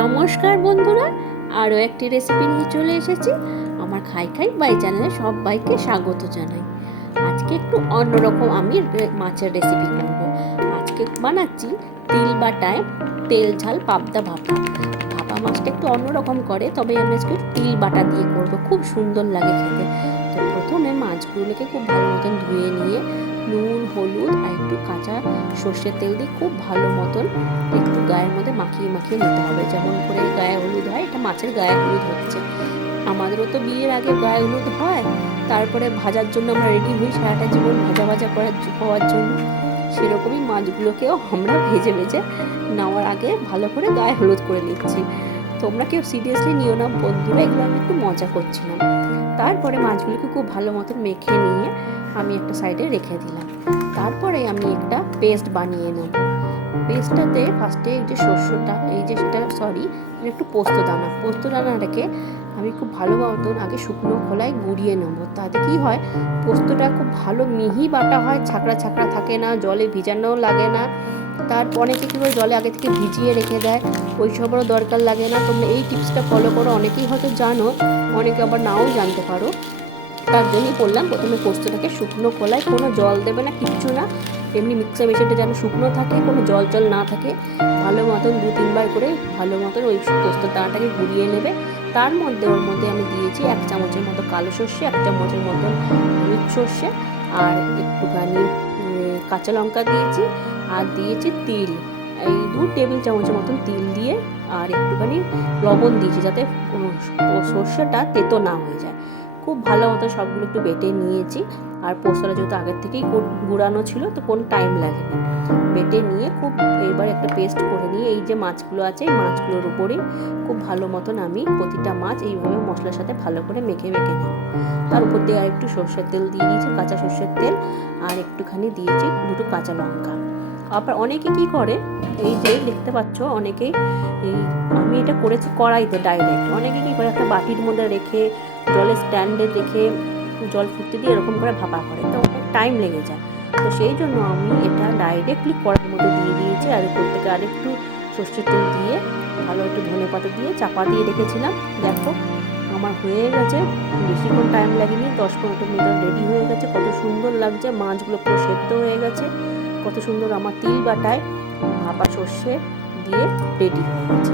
নমস্কার বন্ধুরা, আরও একটি রেসিপি নিয়ে চলে এসেছি। আমার খাই খাই বাই চ্যানেলে সবাইকে স্বাগত জানাই। আজকে একটু অন্যরকম আমি মাছের রেসিপি করব। আজকে বানাচ্ছি তিল বাটায় তেল ঝাল পাবদা ভাপা। ভাপা মাছটা একটু অন্যরকম করে, তবে আমি আজকে তিল বাটা দিয়ে করব, খুব সুন্দর লাগে খেতে। তো প্রথমে মাছগুলোকে খুব ভালো মতন ধুয়ে নিয়ে নুন, হলুদ আর একটু কাঁচা সর্ষের তেল দিয়ে খুব ভালো মতন একটু গায়ের মধ্যে মাখিয়ে মাখিয়ে নিতে হবে। যেমন করে গায়ে হলুদ হয়, এটা মাছের গায়ে হলুদ হচ্ছে। আমাদেরও তো বিয়ের আগে গায়ে হলুদ হয়, তারপরে ভাজার জন্য আমরা রেডি হই সারাটা জীবন ভাজা ভাজা হওয়ার জন্য। সেরকমই মাছগুলোকেও আমরা ভেজে ভেজে নেওয়ার আগে ভালো করে গায়ে হলুদ করে নিচ্ছি। তোমরা কেউ সিরিয়াসলি নিও না বন্ধুরা, এগুলো আমি একটু মজা করছিলাম। তারপরে মাছগুলোকে খুব ভালো মতো মেখে নিয়ে আমি একটা সাইডে রেখে দিলাম। তারপরে আমি একটা পেস্ট বানিয়ে নেব। পেস্টটাতে ফার্স্টে এই যে শস্যটা, একটু পোস্তদানাটাকে আমি খুব ভালো মতন আগে শুকনো খোলায় গুঁড়িয়ে নেবো। তাতে কি হয়, পোস্তটা খুব ভালো মিহি বাটা হয়, ছাকড়া ছাকড়া থাকে না, জলে ভিজানোও লাগে না। তারপর অনেকে কী করে জলে আগে থেকে ভিজিয়ে রেখে দেয়, ওই সবেরও দরকার লাগে না। তোমরা এই টিপসটা ফলো করো, অনেকেই হয়তো জানো, অনেকে আবার নাও জানতে পারো। তার জন্যই বললাম, প্রথমে পোস্তটাকে শুকনো খোলায়, কোনো জল দেবে না, কিচ্ছু না, এমনি মিক্সার মেশিনটা যেন শুকনো থাকে, কোনো জল জল না থাকে, ভালো মতন 2-3 বার করে ভালো মতন ওই পোস্তর দানাটাকে গুঁড়িয়ে নেবে। তার মধ্যে ওর মধ্যে আমি দিয়েছি 1 চামচের মতো কালো সর্ষে, 1 চামচের মতন হলুদ সর্ষে, আর একটুখানি কাঁচা লঙ্কা দিয়েছি, আর দিয়েছি তিল, এই 2 টেবিল চামচের মতন তিল দিয়ে, আর একটুখানি লবণ দিয়েছি যাতে সর্ষেটা তেতো না হয়ে যায়। খুব ভালো মতো সবগুলো একটু বেটে নিয়েছি। আর পোস্তটা যেহেতু আগের থেকেই গুঁড়ানো ছিল, তো কোনো টাইম লাগেনি। বেটে নিয়ে খুব এবার একটা পেস্ট করে নিয়ে এই যে মাছগুলো আছে, এই মাছগুলোর উপরেই খুব ভালো মতন আমি প্রতিটা মাছ এইভাবে মশলার সাথে ভালো করে মেখে মেখে নেব। তার উপর দিয়ে আর একটু সর্ষের তেল দিয়ে দিয়েছি, কাঁচা সর্ষের তেল, আর একটুখানি দিয়েছি 2 কাঁচা লঙ্কা। আবার অনেকে কি করে, এই যে দেখতে পাচ্ছ অনেকেই, আমি এটা করেছি কড়াইতে ডাইরেক্ট। অনেকে কি করে, একটা বাটির মধ্যে রেখে জলের স্ট্যান্ডে রেখে জল ফুটতে দিয়ে এরকম করে ভাপা করে, তো অনেক টাইম লেগে যায়। তো সেই জন্য আমি এটা ডাইরেক্টলি কড়াইয়ের মধ্যে দিয়ে দিয়েছি, আর উপর থেকে আরেকটু সর্ষের তেল দিয়ে ভালো একটু ধনেপাতা দিয়ে চাপা দিয়ে রেখেছিলাম। দেখো আমার হয়ে গেছে, বেশিক্ষণ টাইম লাগেনি, 10-15 মিনিট রেডি হয়ে গেছে। কত সুন্দর লাগছে, মাছগুলো পুরো সেদ্ধ হয়ে গেছে, কত সুন্দর আমার তিল বাটায় ভাপা সর্ষে দিয়ে রেডি হয়ে গেছে।